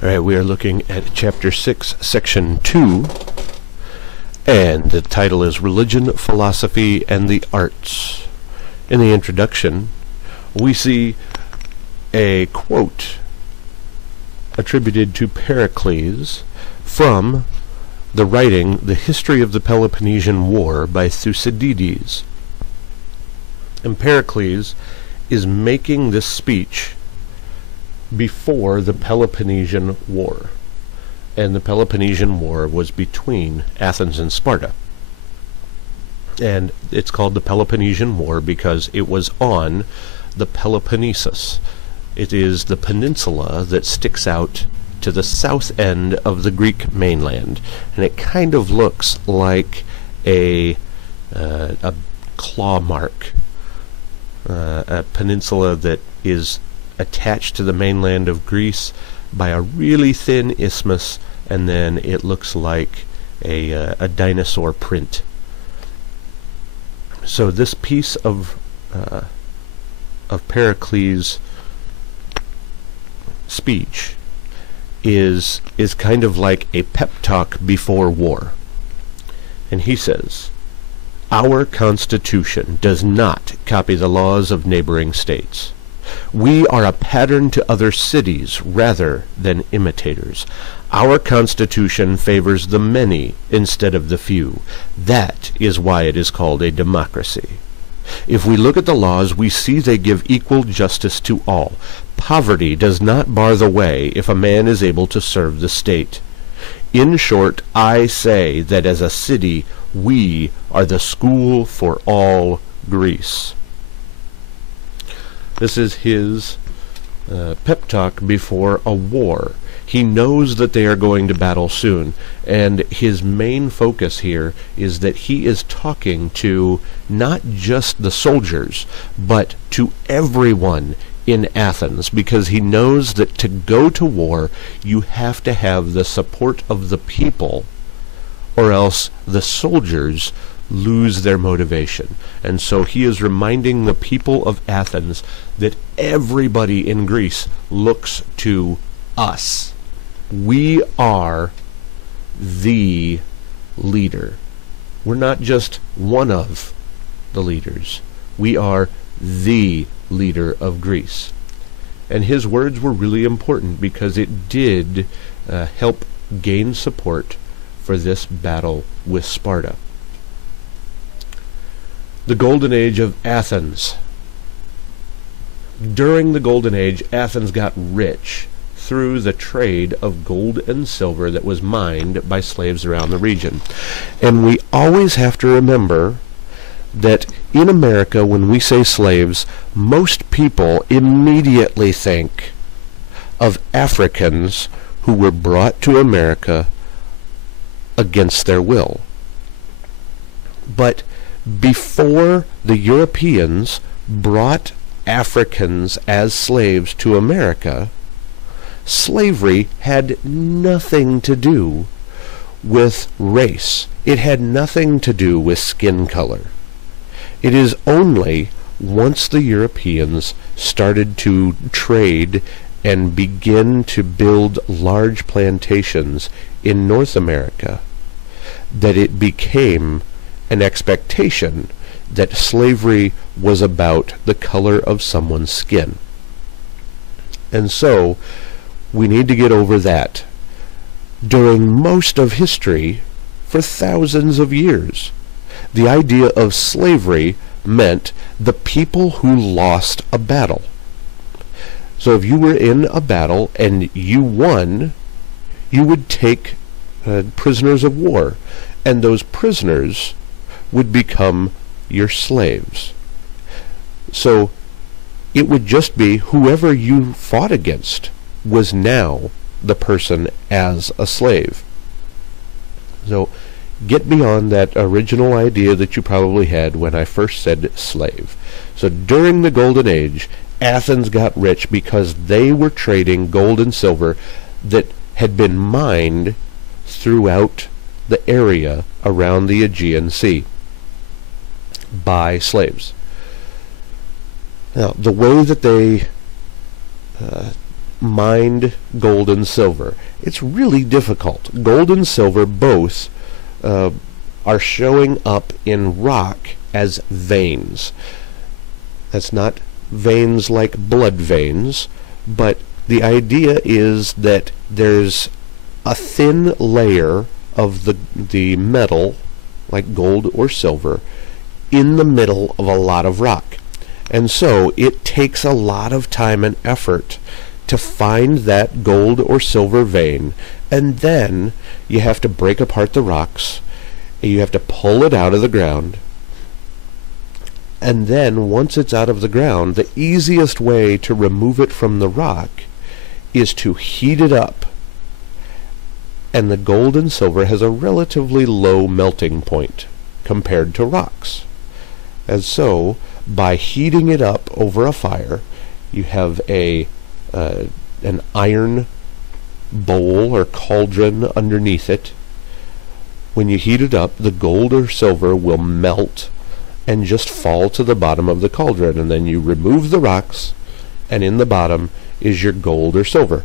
All right, we are looking at Chapter 6, Section 2, and the title is Religion, Philosophy, and the Arts. In the introduction, we see a quote attributed to Pericles from the writing The History of the Peloponnesian War by Thucydides. And Pericles is making this speech before the Peloponnesian War. And the Peloponnesian War was between Athens and Sparta. And it's called the Peloponnesian War because it was on the Peloponnesus. It is the peninsula that sticks out to the south end of the Greek mainland. And it kind of looks like a claw mark, a peninsula that is attached to the mainland of Greece by a really thin isthmus, and then it looks like a dinosaur print. So this piece of Pericles' speech is kind of like a pep talk before war. And he says, "Our Constitution does not copy the laws of neighboring states. We are a pattern to other cities rather than imitators. Our Constitution favors the many instead of the few. That is why it is called a democracy. If we look at the laws, we see they give equal justice to all. Poverty does not bar the way if a man is able to serve the state. In short, I say that as a city, we are the school for all Greece." This is his pep talk before a war. He knows that they are going to battle soon, and his main focus here is that he is talking to not just the soldiers, but to everyone in Athens, because he knows that to go to war, you have to have the support of the people, or else the soldiers lose their motivation. And so he is reminding the people of Athens that everybody in Greece looks to us. We are the leader. We're not just one of the leaders. We are the leader of Greece. And his words were really important because it did help gain support for this battle with Sparta. The Golden Age of Athens. During the Golden Age, Athens got rich through the trade of gold and silver that was mined by slaves around the region. And we always have to remember that in America, when we say slaves, most people immediately think of Africans who were brought to America against their will. But before the Europeans brought Africans as slaves to America, slavery had nothing to do with race. It had nothing to do with skin color. It is only once the Europeans started to trade and begin to build large plantations in North America that it became an expectation that slavery was about the color of someone's skin. And so we need to get over that. During most of history, for thousands of years, the idea of slavery meant the people who lost a battle. So if you were in a battle and you won, you would take prisoners of war, and those prisoners would become your slaves. So it would just be whoever you fought against was now the person as a slave. So get beyond that original idea that you probably had when I first said slave. So during the Golden Age, Athens got rich because they were trading gold and silver that had been mined throughout the area around the Aegean Sea by slaves. Now, the way that they mined gold and silver. It's really difficult. Gold and silver both are showing up in rock as veins. That's not veins like blood veins, but the idea is that there's a thin layer of the metal, like gold or silver, in the middle of a lot of rock. And so it takes a lot of time and effort to find that gold or silver vein, and then you have to break apart the rocks, and you have to pull it out of the ground, and then once it's out of the ground, the easiest way to remove it from the rock is to heat it up. And the gold and silver has a relatively low melting point compared to rocks. And so, by heating it up over a fire, you have an iron bowl or cauldron underneath it. When you heat it up, the gold or silver will melt and just fall to the bottom of the cauldron, and then you remove the rocks, and in the bottom is your gold or silver.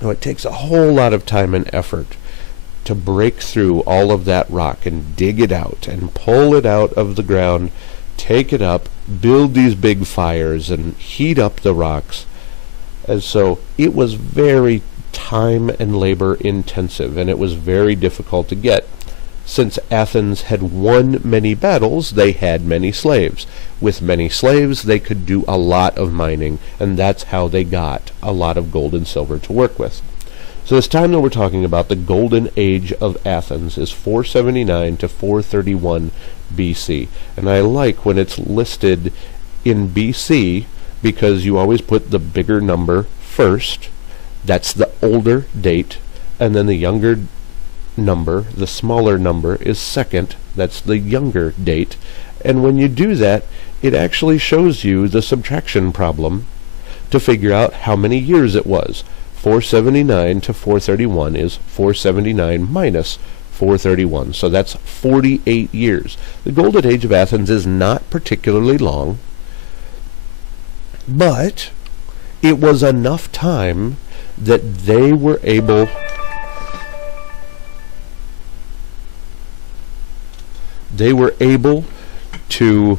Now, it takes a whole lot of time and effort to break through all of that rock and dig it out and pull it out of the ground, take it up, build these big fires and heat up the rocks. And so it was very time and labor intensive, and it was very difficult to get. Since Athens had won many battles, they had many slaves. With many slaves, they could do a lot of mining, and that's how they got a lot of gold and silver to work with. So this time that we're talking about, the Golden Age of Athens, is 479 to 431 BC. And I like when it's listed in BC because you always put the bigger number first. That's the older date, and then the younger number, the smaller number, is second. That's the younger date. And when you do that, it actually shows you the subtraction problem to figure out how many years it was. 479 to 431 is 479 minus 431. So that's 48 years. The Golden Age of Athens is not particularly long, but it was enough time that they were able to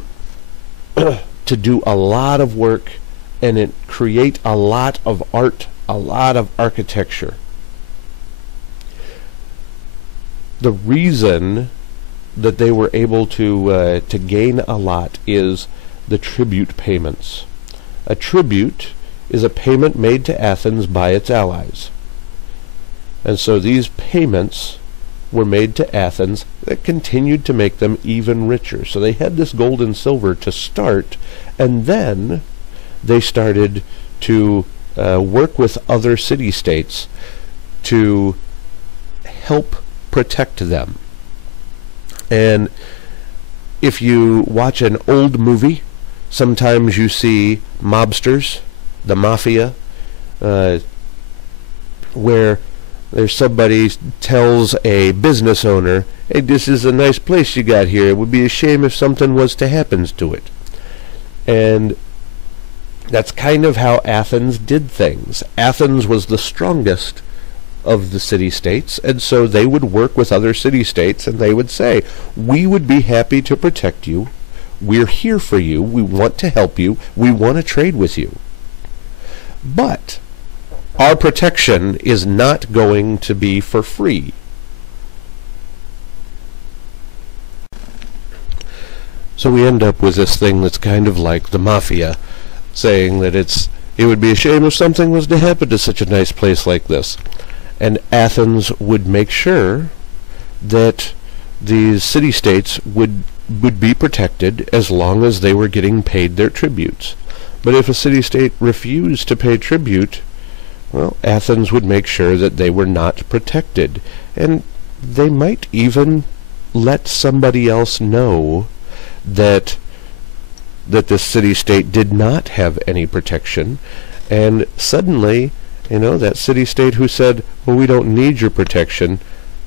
to do a lot of work and create a lot of art, a lot of architecture. The reason that they were able to gain a lot is the tribute payments. A tribute is a payment made to Athens by its allies. And so these payments were made to Athens that continued to make them even richer. So they had this gold and silver to start, and then they started to work with other city-states to help protect them. And if you watch an old movie, sometimes you see mobsters, the mafia, where there's somebody tells a business owner, "Hey, this is a nice place you got here. It would be a shame if something was to happen to it." And that's kind of how Athens did things. Athens was the strongest of the city-states, and so they would work with other city-states, and they would say, "We would be happy to protect you. We're here for you. We want to help you. We want to trade with you. But our protection is not going to be for free." So we end up with this thing that's kind of like the mafia, saying that it would be a shame if something was to happen to such a nice place like this. And Athens would make sure that these city-states would be protected as long as they were getting paid their tributes. But if a city-state refused to pay tribute, well, Athens would make sure that they were not protected. And they might even let somebody else know that this city-state did not have any protection. And suddenly, that city-state who said, "Well, we don't need your protection,"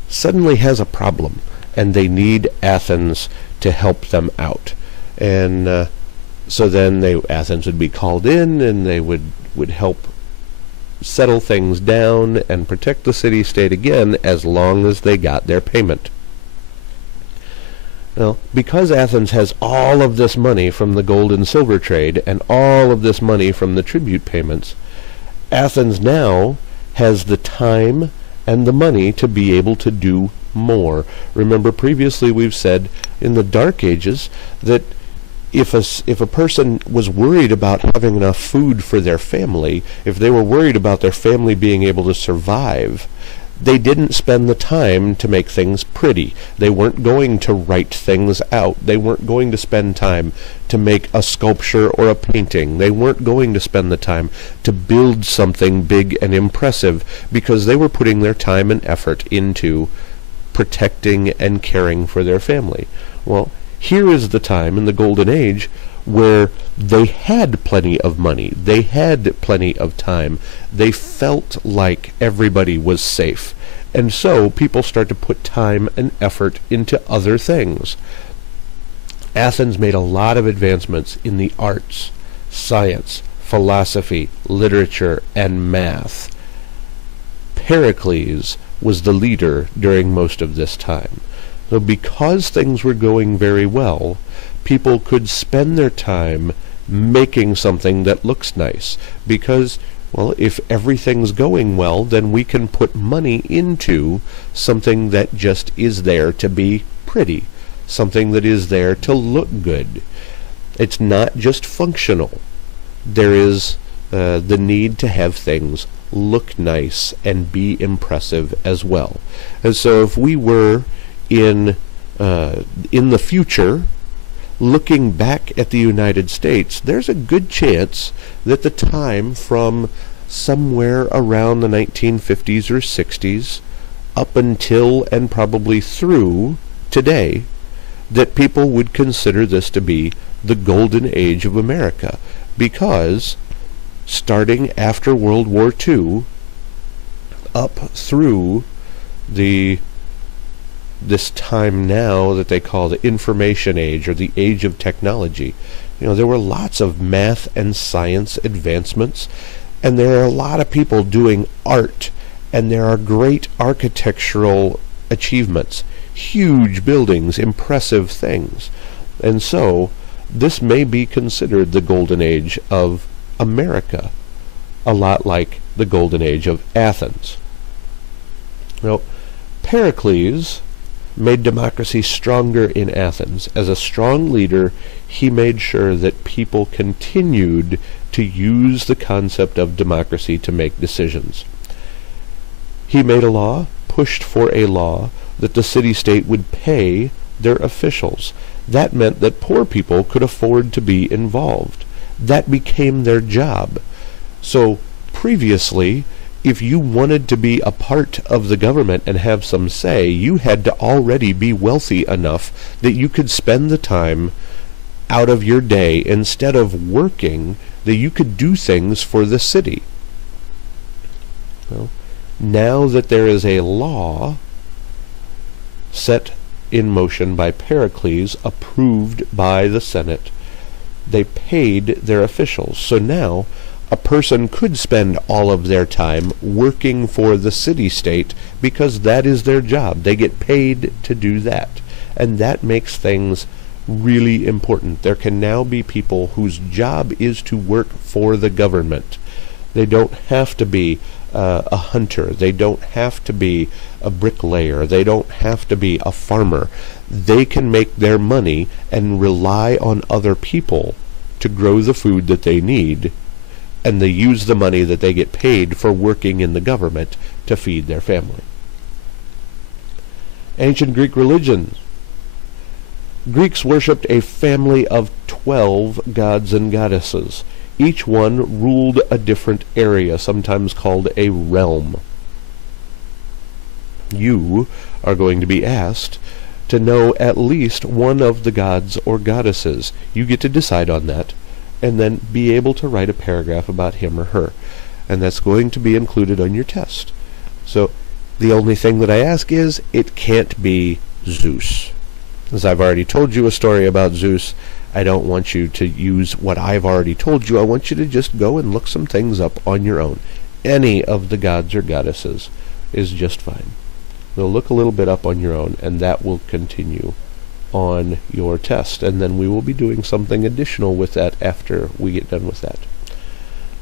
suddenly has a problem. And they need Athens to help them out. And so then Athens would be called in, and they would help settle things down and protect the city-state again as long as they got their payment. Now, because Athens has all of this money from the gold and silver trade and all of this money from the tribute payments, Athens now has the time and the money to be able to do more. Remember, previously we've said in the Dark Ages that if a person was worried about having enough food for their family, if they were worried about their family being able to survive, they didn't spend the time to make things pretty. They weren't going to write things out. They weren't going to spend time to make a sculpture or a painting. They weren't going to spend the time to build something big and impressive, because they were putting their time and effort into protecting and caring for their family. Well, here is the time in the Golden Age where they had plenty of money, they had plenty of time, they felt like everybody was safe, and so people start to put time and effort into other things. Athens made a lot of advancements in the arts, science, philosophy, literature, and math. Pericles was the leader during most of this time. So because things were going very well, people could spend their time making something that looks nice, because, well, if everything's going well, then we can put money into something that just is there to be pretty, something that is there to look good. It's not just functional. There is the need to have things look nice and be impressive as well. And so if we were in the future, looking back at the United States, there's a good chance that the time from somewhere around the 1950s or 60s up until and probably through today, that people would consider this to be the golden age of America, because starting after World War II up through this time now that they call the information age, or the age of technology, there were lots of math and science advancements, and there are a lot of people doing art, and there are great architectural achievements, huge buildings, impressive things. And so this may be considered the golden age of America, a lot like the golden age of Athens. Now, Pericles made democracy stronger in Athens. As a strong leader, he made sure that people continued to use the concept of democracy to make decisions. He made a law, pushed for a law, that the city-state would pay their officials. That meant that poor people could afford to be involved. That became their job. So previously, if you wanted to be a part of the government and have some say, you had to already be wealthy enough that you could spend the time out of your day, instead of working, that you could do things for the city. Well, now that there is a law set in motion by Pericles, approved by the Senate, they paid their officials. So now a person could spend all of their time working for the city-state, because that is their job. They get paid to do that. And that makes things really important. There can now be people whose job is to work for the government. They don't have to be a hunter. They don't have to be a bricklayer. They don't have to be a farmer. They can make their money and rely on other people to grow the food that they need, and they use the money that they get paid for working in the government to feed their family. Ancient Greek religion. Greeks worshipped a family of 12 gods and goddesses. Each one ruled a different area, sometimes called a realm. You are going to be asked to know at least one of the gods or goddesses. You get to decide on that, and then be able to write a paragraph about him or her. And that's going to be included on your test. So the only thing that I ask is, it can't be Zeus. As I've already told you a story about Zeus, I don't want you to use what I've already told you. I want you to just go and look some things up on your own. any of the gods or goddesses is just fine. So look a little bit up on your own, and that will continue on your test, and then we will be doing something additional with that after we get done with that.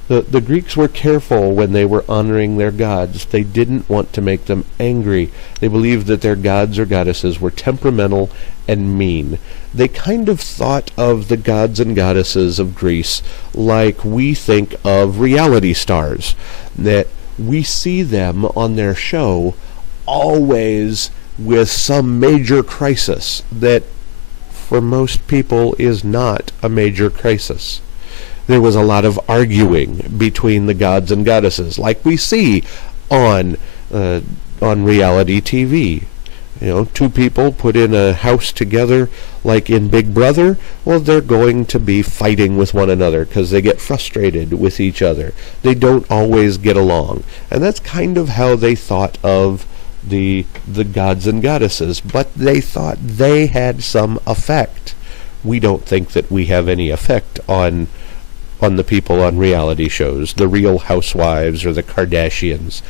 The Greeks were careful when they were honoring their gods. They didn't want to make them angry. They believed that their gods or goddesses were temperamental and mean. They kind of thought of the gods and goddesses of Greece like we think of reality stars, that we see them on their show always with some major crisis that for most people is not a major crisis. There was a lot of arguing between the gods and goddesses, like we see on reality TV. You know, two people put in a house together, like in Big Brother. Well, they're going to be fighting with one another because they get frustrated with each other. They don't always get along, and that's kind of how they thought of the gods and goddesses. But they thought they had some effect. We don't think that we have any effect on the people on reality shows, the Real Housewives or the Kardashians.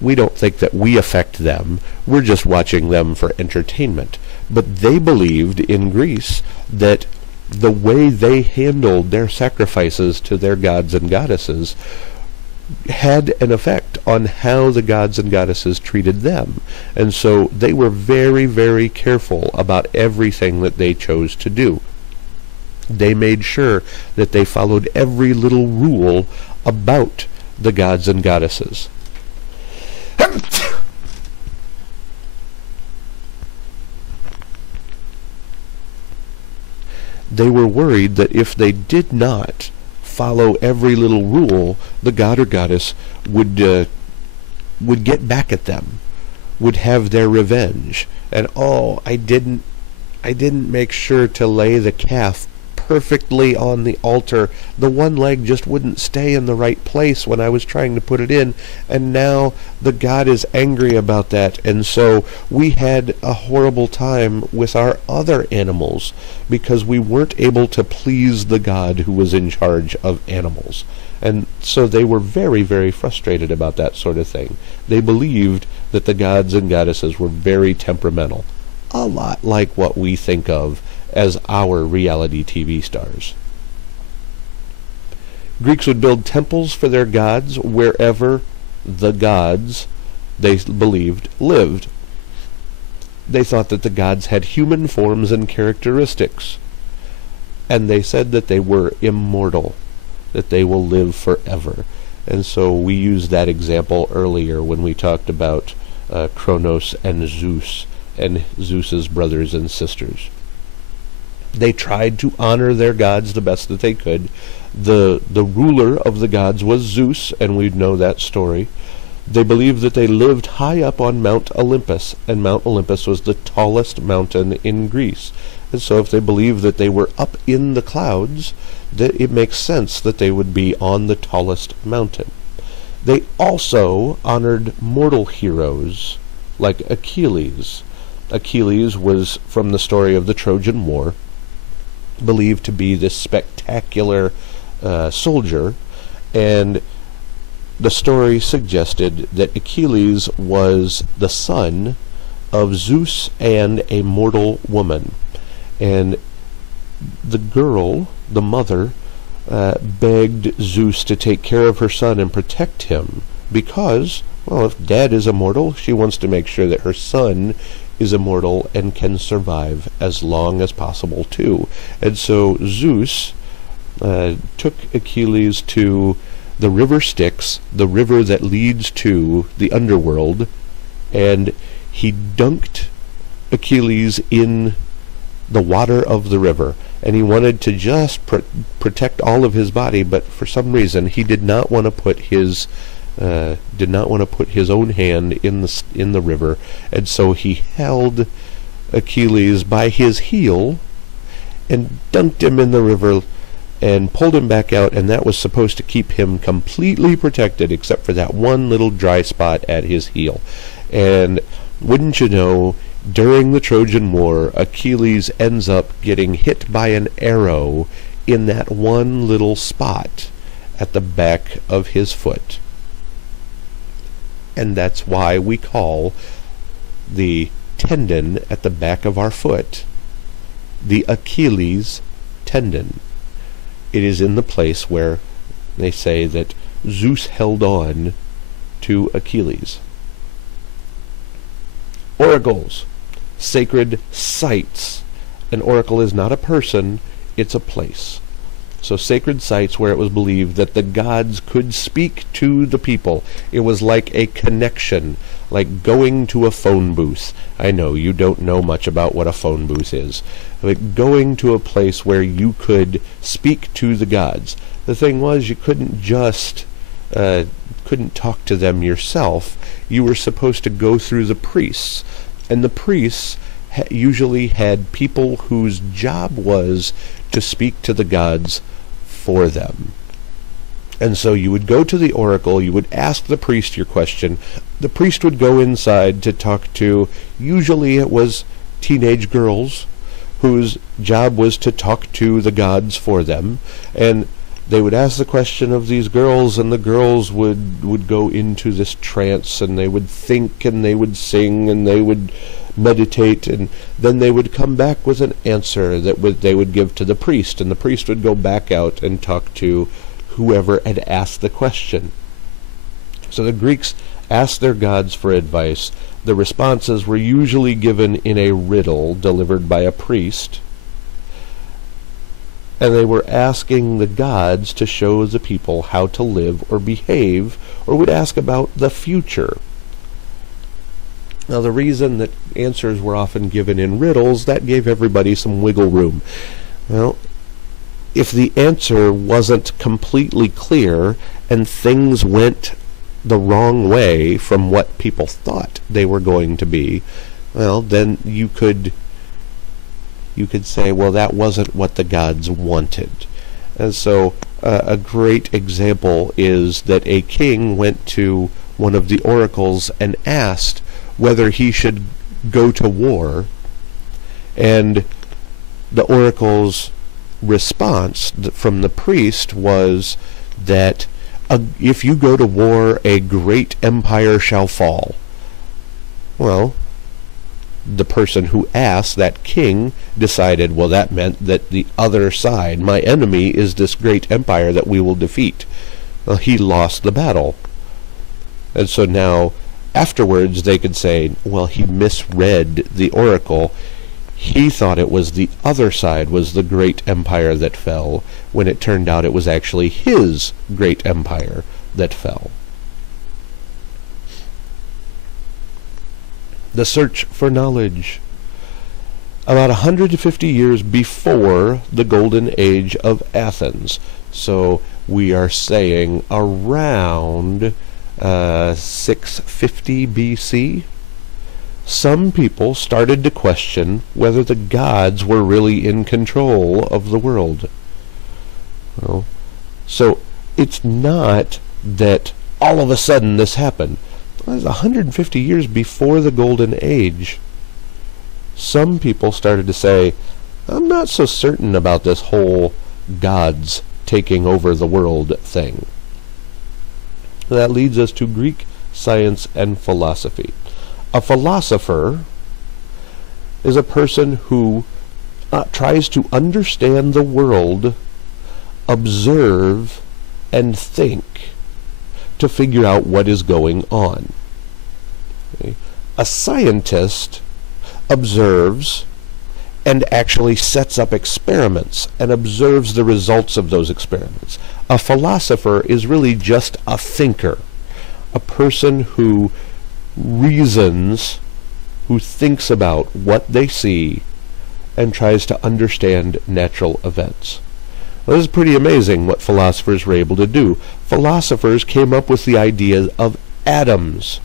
We don't think that we affect them. We're just watching them for entertainment. But they believed in Greece that the way they handled their sacrifices to their gods and goddesses had an effect on how the gods and goddesses treated them. And so they were very, very careful about everything that they chose to do. They made sure that they followed every little rule about the gods and goddesses. They were worried that if they did not follow every little rule, the god or goddess would get back at them, would have their revenge. And I didn't make sure to lay the calf perfectly on the altar. The one leg just wouldn't stay in the right place when I was trying to put it in, and now the god is angry about that, and so we had a horrible time with our other animals because we weren't able to please the god who was in charge of animals. And so they were very, very frustrated about that sort of thing. They believed that the gods and goddesses were very temperamental, a lot like what we think of as our reality TV stars. Greeks would build temples for their gods wherever the gods, they believed, lived. They thought that the gods had human forms and characteristics, and they said that they were immortal, that they will live forever. And so we used that example earlier when we talked about Kronos and Zeus's brothers and sisters. They tried to honor their gods the best that they could. The ruler of the gods was Zeus, and we know that story. They believed that they lived high up on Mount Olympus, and Mount Olympus was the tallest mountain in Greece. And so if they believed that they were up in the clouds, that it makes sense that they would be on the tallest mountain. They also honored mortal heroes like Achilles. Achilles was from the story of the Trojan War, believed to be this spectacular soldier, and the story suggested that Achilles was the son of Zeus and a mortal woman. And the girl, the mother, begged Zeus to take care of her son and protect him because, well, if dad is immortal, she wants to make sure that her son is immortal and can survive as long as possible too. And so Zeus took Achilles to the river Styx, the river that leads to the underworld, and he dunked Achilles in the water of the river. And he wanted to just protect all of his body, but for some reason he did not want to put his own hand in the river, and so he held Achilles by his heel and dunked him in the river and pulled him back out, and that was supposed to keep him completely protected except for that one little dry spot at his heel. And wouldn't you know, during the Trojan War, Achilles ends up getting hit by an arrow in that one little spot at the back of his foot. And that's why we call the tendon at the back of our foot the Achilles tendon. It is in the place where they say that Zeus held on to Achilles. Oracles, sacred sites. An oracle is not a person, it's a place. So sacred sites where it was believed that the gods could speak to the people. It was like a connection, like going to a phone booth. I know you don't know much about what a phone booth is, but going to a place where you could speak to the gods. The thing was, you couldn't just couldn't talk to them yourself. You were supposed to go through the priests, and the priests usually had people whose job was to speak to the gods for them. And so you would go to the oracle, you would ask the priest your question. The priest would go inside to talk to, usually it was teenage girls, whose job was to talk to the gods for them. And they would ask the question of these girls, and the girls would go into this trance, and they would think, and they would sing, and they would meditate, and then they would come back with an answer that they would give to the priest, and the priest would go back out and talk to whoever had asked the question. So the Greeks asked their gods for advice. The responses were usually given in a riddle delivered by a priest, and they were asking the gods to show the people how to live or behave, or would ask about the future. Now, the reason that answers were often given in riddles, that gave everybody some wiggle room. Well, if the answer wasn't completely clear and things went the wrong way from what people thought they were going to be, well, then you could say, well, that wasn't what the gods wanted. And so a great example is that a king went to one of the oracles and asked whether he should go to war, and the oracle's response from the priest was that if you go to war, a great empire shall fall. Well, the person who asked, that king, decided, well, that meant that the other side, my enemy, is this great empire that we will defeat. Well, he lost the battle. And so now, afterwards, they could say, well, he misread the oracle. He thought it was the other side was the great empire that fell, when it turned out it was actually his great empire that fell. The search for knowledge. About 150 years before the Golden Age of Athens. So we are saying around 650 BC. Some people started to question whether the gods were really in control of the world. Well, so it's not that all of a sudden this happened. It was 150 years before the Golden Age. Some people started to say, I'm not so certain about this whole gods taking over the world thing. That leads us to Greek science and philosophy. A philosopher is a person who tries to understand the world, observe, and think to figure out what is going on. Okay. A scientist observes and actually sets up experiments and observes the results of those experiments. A philosopher is really just a thinker, a person who reasons, who thinks about what they see and tries to understand natural events. Well, this is pretty amazing what philosophers were able to do. Philosophers came up with the idea of atoms.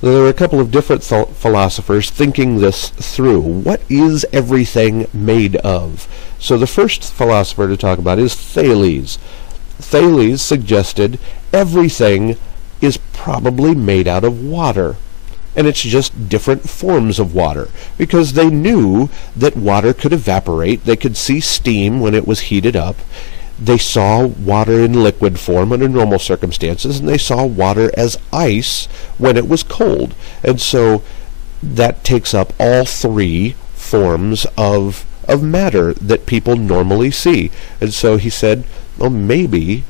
There were a couple of different philosophers thinking this through. What is everything made of? So the first philosopher to talk about is Thales. Thales suggested everything is probably made out of water. And it's just different forms of water, because they knew that water could evaporate. They could see steam when it was heated up. They saw water in liquid form under normal circumstances, and they saw water as ice when it was cold. And so that takes up all three forms of matter that people normally see. And so he said, well, maybe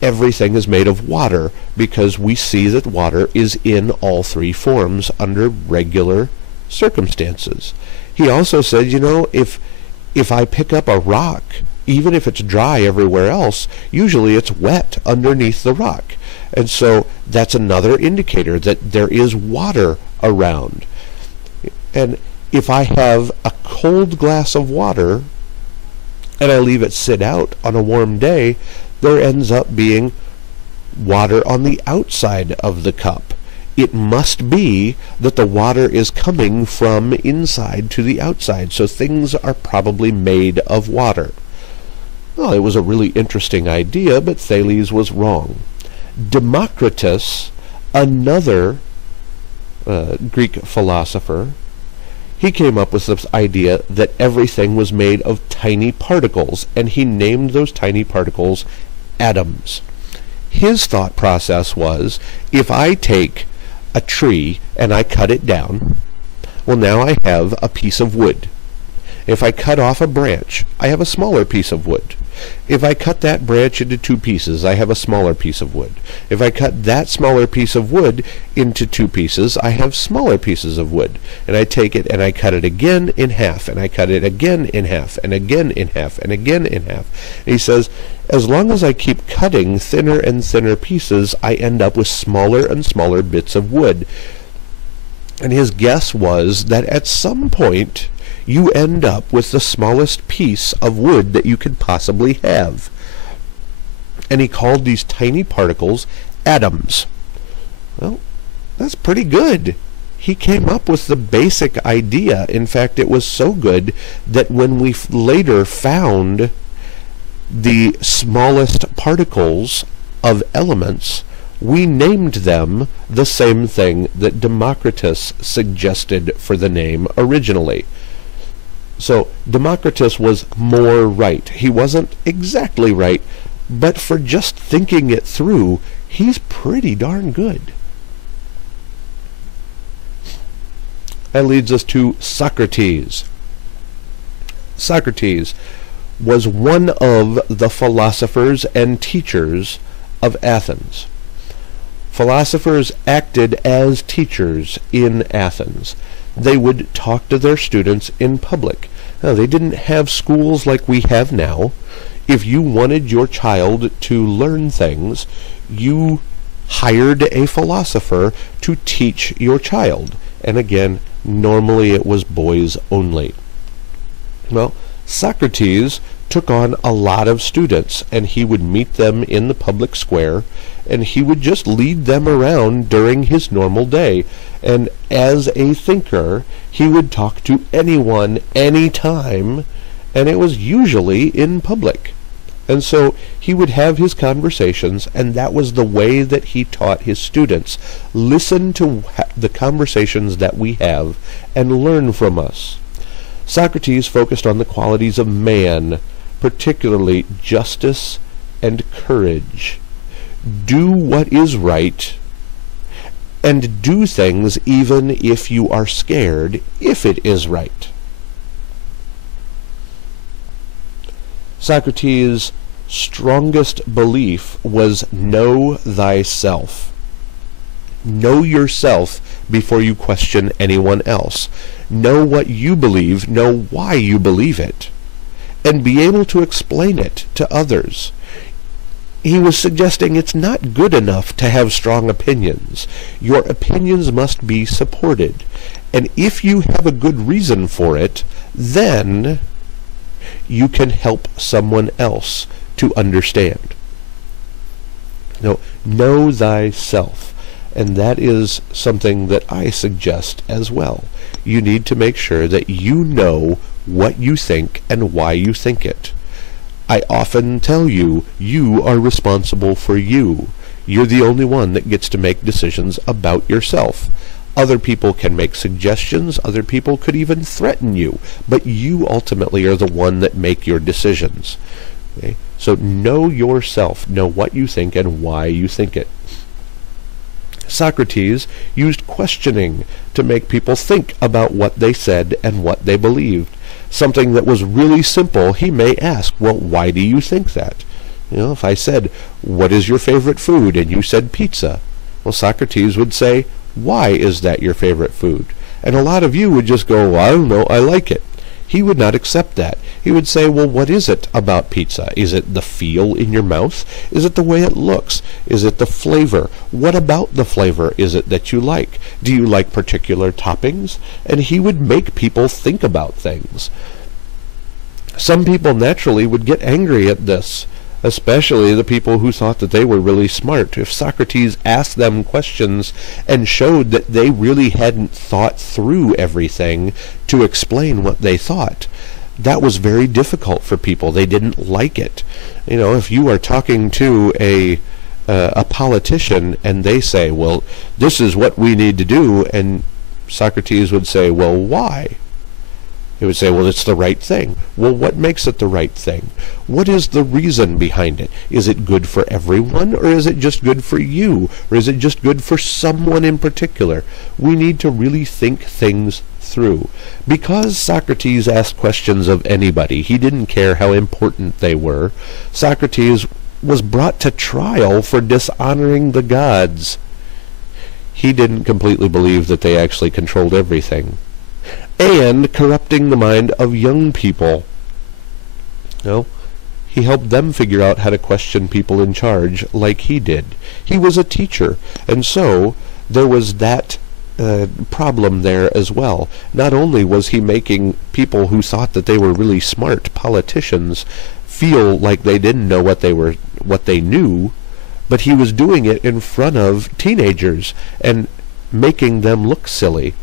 everything is made of water, because we see that water is in all three forms under regular circumstances. He also said, if I pick up a rock, even if it's dry everywhere else, usually it's wet underneath the rock. And so that's another indicator that there is water around. And if I have a cold glass of water and I leave it sit out on a warm day, there ends up being water on the outside of the cup. It must be that the water is coming from inside to the outside, so things are probably made of water. Well, it was a really interesting idea, but Thales was wrong. Democritus, another Greek philosopher, he came up with this idea that everything was made of tiny particles, and he named those tiny particles atoms. His thought process was, if I take a tree and I cut it down, well, now I have a piece of wood. If I cut off a branch, I have a smaller piece of wood. If I cut that branch into two pieces, I have a smaller piece of wood. If I cut that smaller piece of wood into two pieces, I have smaller pieces of wood. And I take it and I cut it again in half, and I cut it again in half, and again in half, and again in half. And he says, as long as I keep cutting thinner and thinner pieces, I end up with smaller and smaller bits of wood. And his guess was that at some point, you end up with the smallest piece of wood that you could possibly have. And he called these tiny particles atoms. Well, that's pretty good. He came up with the basic idea. In fact, it was so good that when we later found the smallest particles of elements, we named them the same thing that Democritus suggested for the name originally. So Democritus was more right. He wasn't exactly right, but for just thinking it through, he's pretty darn good. That leads us to Socrates. Socrates was one of the philosophers and teachers of Athens. Philosophers acted as teachers in Athens. They would talk to their students in public. Now, they didn't have schools like we have now. If you wanted your child to learn things, you hired a philosopher to teach your child. And again, normally it was boys only. Well, Socrates took on a lot of students, and he would meet them in the public square, and he would just lead them around during his normal day. And as a thinker, he would talk to anyone, anytime, and it was usually in public. And so he would have his conversations, and that was the way that he taught his students. Listen to the conversations that we have and learn from us. Socrates focused on the qualities of man, particularly justice and courage. Do what is right, and do things even if you are scared, if it is right. Socrates' strongest belief was know thyself. Know yourself before you question anyone else. Know what you believe, know why you believe it, and be able to explain it to others. He was suggesting it's not good enough to have strong opinions. Your opinions must be supported. And if you have a good reason for it, then you can help someone else to understand. Know thyself. And that is something that I suggest as well. You need to make sure that you know what you think and why you think it. I often tell you, you are responsible for you. You're the only one that gets to make decisions about yourself. Other people can make suggestions, other people could even threaten you, but you ultimately are the one that make your decisions. Okay? So know yourself, know what you think and why you think it. Socrates used questioning to make people think about what they said and what they believed. Something that was really simple, he may ask, well, why do you think that? If I said, what is your favorite food? And you said pizza. Well, Socrates would say, why is that your favorite food? And a lot of you would just go, well, I don't know, I like it. He would not accept that. He would say, well, what is it about pizza? Is it the feel in your mouth? Is it the way it looks? Is it the flavor? What about the flavor is it that you like? Do you like particular toppings? And he would make people think about things. Some people naturally would get angry at this, especially the people who thought that they were really smart. If Socrates asked them questions and showed that they really hadn't thought through everything to explain what they thought, that was very difficult for people. They didn't like it. If you are talking to a politician and they say, well, this is what we need to do, and Socrates would say, well, why? He would say, well, it's the right thing. Well, what makes it the right thing? What is the reason behind it? Is it good for everyone, or is it just good for you? Or is it just good for someone in particular? We need to really think things through. Because Socrates asked questions of anybody, he didn't care how important they were. Socrates was brought to trial for dishonoring the gods. He didn't completely believe that they actually controlled everything. And corrupting the mind of young people. He helped them figure out how to question people in charge like he did. He was a teacher, and so there was that problem there as well. Not only was he making people who thought that they were really smart politicians feel like they didn't know what they knew, but he was doing it in front of teenagers and making them look silly.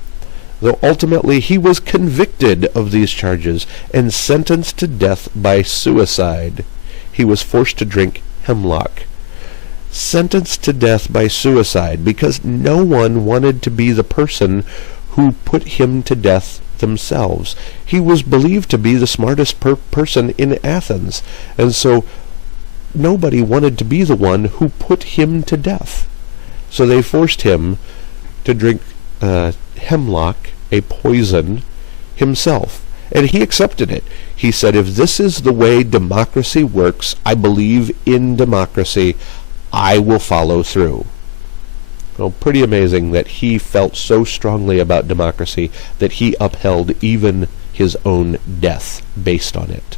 Though ultimately he was convicted of these charges and sentenced to death by suicide. He was forced to drink hemlock. Sentenced to death by suicide because no one wanted to be the person who put him to death themselves. He was believed to be the smartest person in Athens, and so nobody wanted to be the one who put him to death. So they forced him to drink hemlock, a poison, himself. And he accepted it. He said, if this is the way democracy works, I believe in democracy, I will follow through. Well, pretty amazing that he felt so strongly about democracy that he upheld even his own death based on it.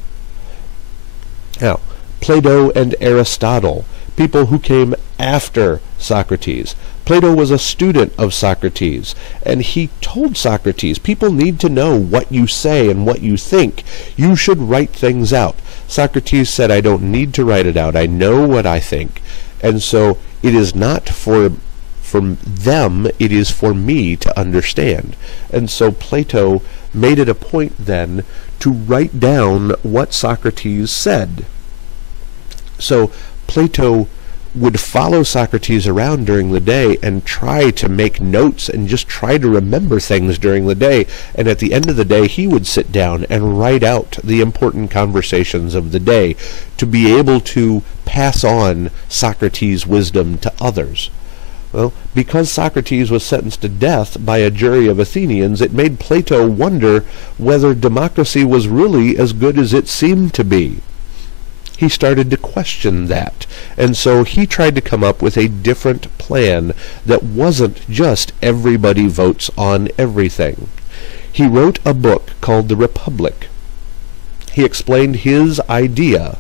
Now, Plato and Aristotle, people who came after Socrates. Plato was a student of Socrates, and he told Socrates, people need to know what you say and what you think. You should write things out. Socrates said, I don't need to write it out. I know what I think. And so it is not for them, it is for me to understand. And so Plato made it a point then to write down what Socrates said. So Plato would follow Socrates around during the day and try to make notes and just try to remember things during the day. And at the end of the day, he would sit down and write out the important conversations of the day to be able to pass on Socrates' wisdom to others. Well, because Socrates was sentenced to death by a jury of Athenians, it made Plato wonder whether democracy was really as good as it seemed to be. He started to question that, and so he tried to come up with a different plan that wasn't just everybody votes on everything. He wrote a book called The Republic. He explained his idea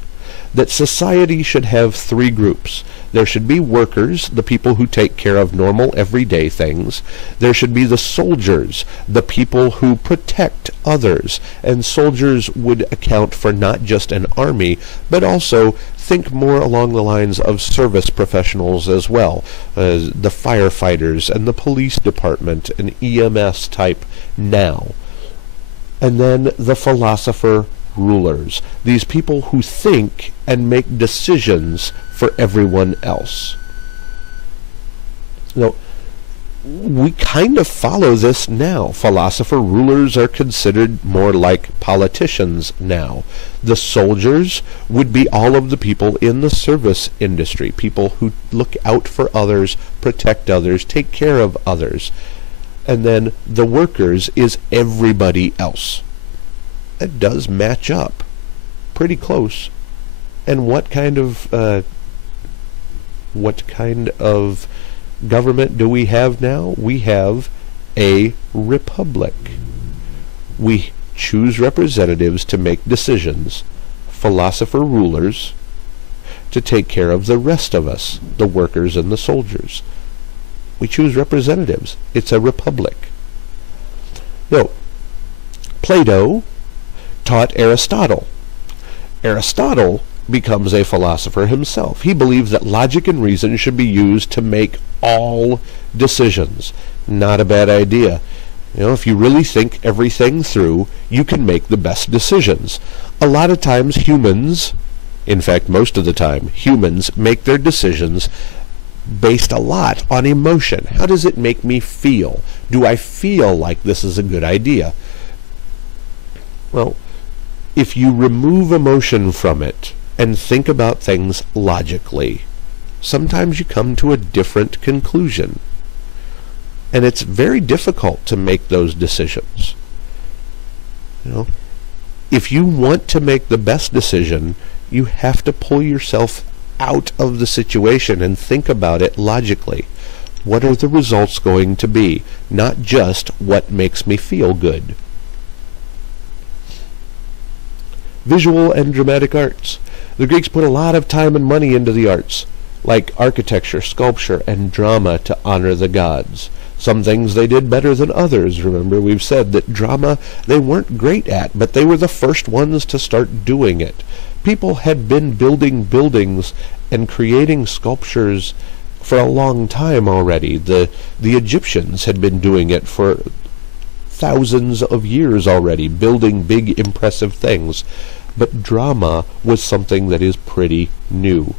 that society should have three groups. There should be workers, the people who take care of normal everyday things. There should be the soldiers, the people who protect others. And soldiers would account for not just an army, but also think more along the lines of service professionals as well. The firefighters and the police department, an EMS type now. And then the philosopher rulers, these people who think and make decisions for everyone else. Now, we kind of follow this now. Philosopher rulers are considered more like politicians now. The soldiers would be all of the people in the service industry, people who look out for others, protect others, take care of others. And then the workers is everybody else. It does match up pretty close. And what kind of government do we have now? We have a republic. We choose representatives to make decisions, philosopher rulers to take care of the rest of us, the workers and the soldiers. We choose representatives. It's a republic. Now, Plato taught Aristotle. Aristotle becomes a philosopher himself. He believed that logic and reason should be used to make all decisions. Not a bad idea. If you really think everything through, you can make the best decisions. A lot of times humans, in fact most of the time, humans make their decisions based a lot on emotion. How does it make me feel? Do I feel like this is a good idea? Well, if you remove emotion from it and think about things logically, sometimes you come to a different conclusion. And it's very difficult to make those decisions. If you want to make the best decision, you have to pull yourself out of the situation and think about it logically. What are the results going to be? Not just what makes me feel good. Visual and dramatic arts. The Greeks put a lot of time and money into the arts, like architecture, sculpture, and drama to honor the gods. Some things they did better than others. Remember, we've said that drama they weren't great at, but they were the first ones to start doing it. People had been building buildings and creating sculptures for a long time already. The Egyptians had been doing it for thousands of years already, building big, impressive things. But drama was something that is pretty new.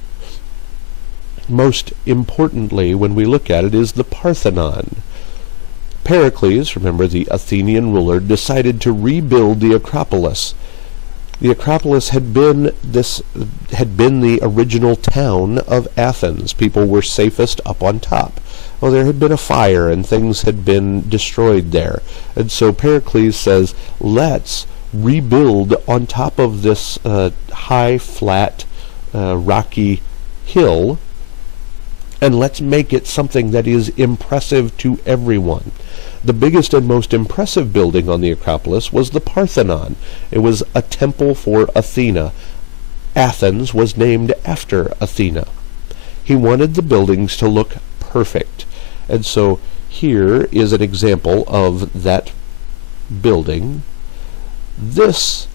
Most importantly, when we look at it, is the Parthenon. Pericles, remember the Athenian ruler, decided to rebuild the Acropolis. The Acropolis had been the original town of Athens. People were safest up on top. Well, there had been a fire and things had been destroyed there. And so Pericles says, let's rebuild on top of this high, flat, rocky hill, and let's make it something that is impressive to everyone. The biggest and most impressive building on the Acropolis was the Parthenon. It was a temple for Athena. Athens was named after Athena. He wanted the buildings to look perfect. And so here is an example of that building. This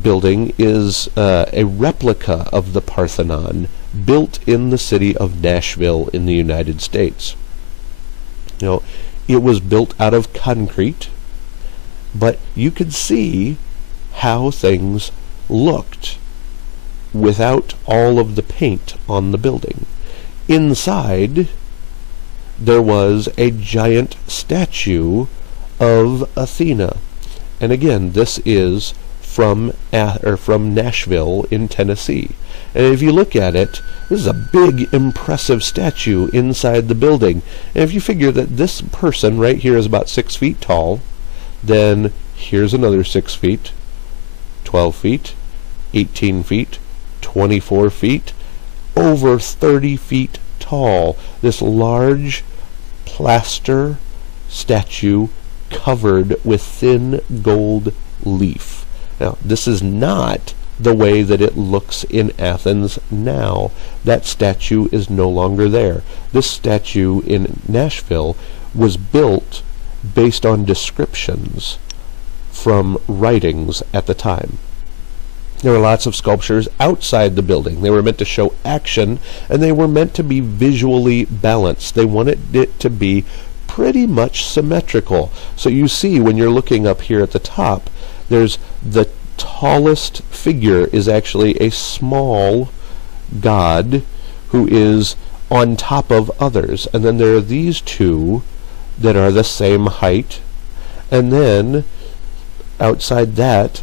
building is a replica of the Parthenon, built in the city of Nashville in the United States. It was built out of concrete, but you could see how things looked without all of the paint on the building. Inside, there was a giant statue of Athena. And again, this is from Nashville in Tennessee. And if you look at it, this is a big, impressive statue inside the building. And if you figure that this person right here is about 6 feet tall, then here's another 6 feet, 12 feet, 18 feet, 24 feet, over 30 feet tall. This large plaster statue covered with thin gold leaf. Now, this is not the way that it looks in Athens now. That statue is no longer there. This statue in Nashville was built based on descriptions from writings at the time. There were lots of sculptures outside the building. They were meant to show action, and they were meant to be visually balanced. They wanted it to be pretty much symmetrical. So you see, when you're looking up here at the top, there's the tallest figure is actually a small god who is on top of others. And then there are these two that are the same height, and then outside that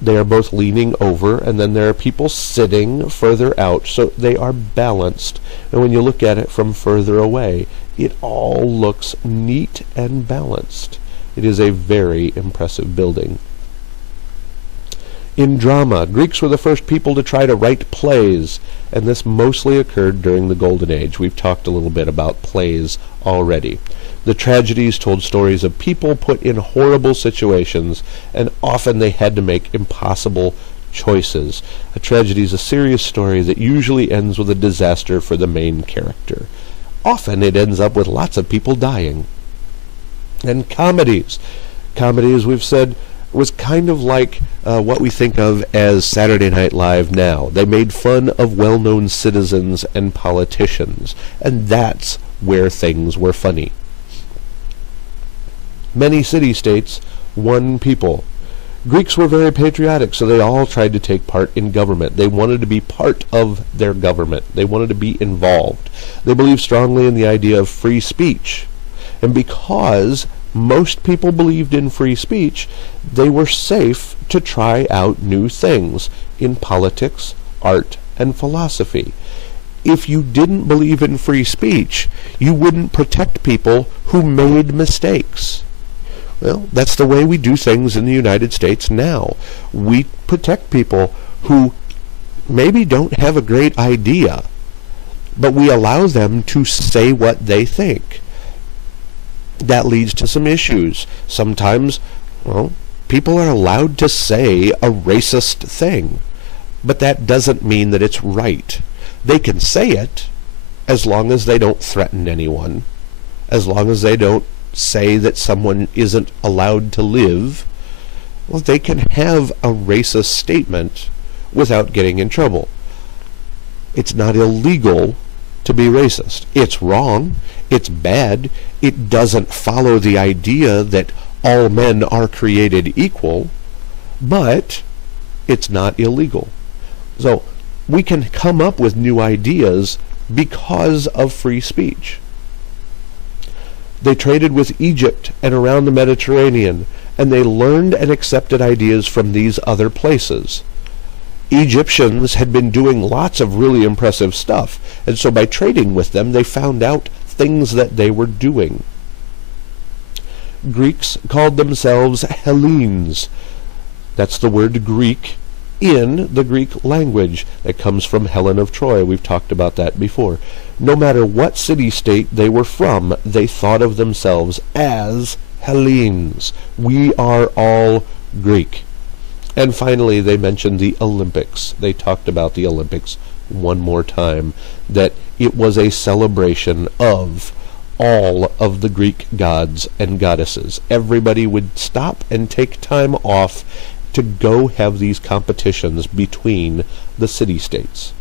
they are both leaning over, and then there are people sitting further out, so they are balanced. And when you look at it from further away, it all looks neat and balanced. It is a very impressive building. In drama, Greeks were the first people to try to write plays, and this mostly occurred during the Golden Age. We've talked a little bit about plays already. The tragedies told stories of people put in horrible situations, and often they had to make impossible choices. A tragedy is a serious story that usually ends with a disaster for the main character. Often it ends up with lots of people dying. And comedies. Comedy, as we've said, was kind of like what we think of as Saturday Night Live now. They made fun of well-known citizens and politicians, and that's where things were funny. Many city-states, one people. Greeks were very patriotic, so they all tried to take part in government. They wanted to be part of their government. They wanted to be involved. They believed strongly in the idea of free speech. And because most people believed in free speech, they were safe to try out new things in politics, art, and philosophy. If you didn't believe in free speech, you wouldn't protect people who made mistakes. Well, that's the way we do things in the United States now. We protect people who maybe don't have a great idea, but we allow them to say what they think. That leads to some issues. Sometimes, well, people are allowed to say a racist thing, but that doesn't mean that it's right. They can say it as long as they don't threaten anyone, as long as they don't say that someone isn't allowed to live. Well, they can have a racist statement without getting in trouble. It's not illegal to be racist. It's wrong. It's bad. It doesn't follow the idea that all men are created equal, but it's not illegal. So we can come up with new ideas because of free speech. They traded with Egypt and around the Mediterranean, and they learned and accepted ideas from these other places. Egyptians had been doing lots of really impressive stuff, and so by trading with them, they found out things that they were doing. Greeks called themselves Hellenes. That's the word Greek in the Greek language. That comes from Helen of Troy. We've talked about that before. No matter what city-state they were from, they thought of themselves as Hellenes. We are all Greek. And finally, they mentioned the Olympics. They talked about the Olympics one more time, that it was a celebration of all of the Greek gods and goddesses. Everybody would stop and take time off to go have these competitions between the city-states.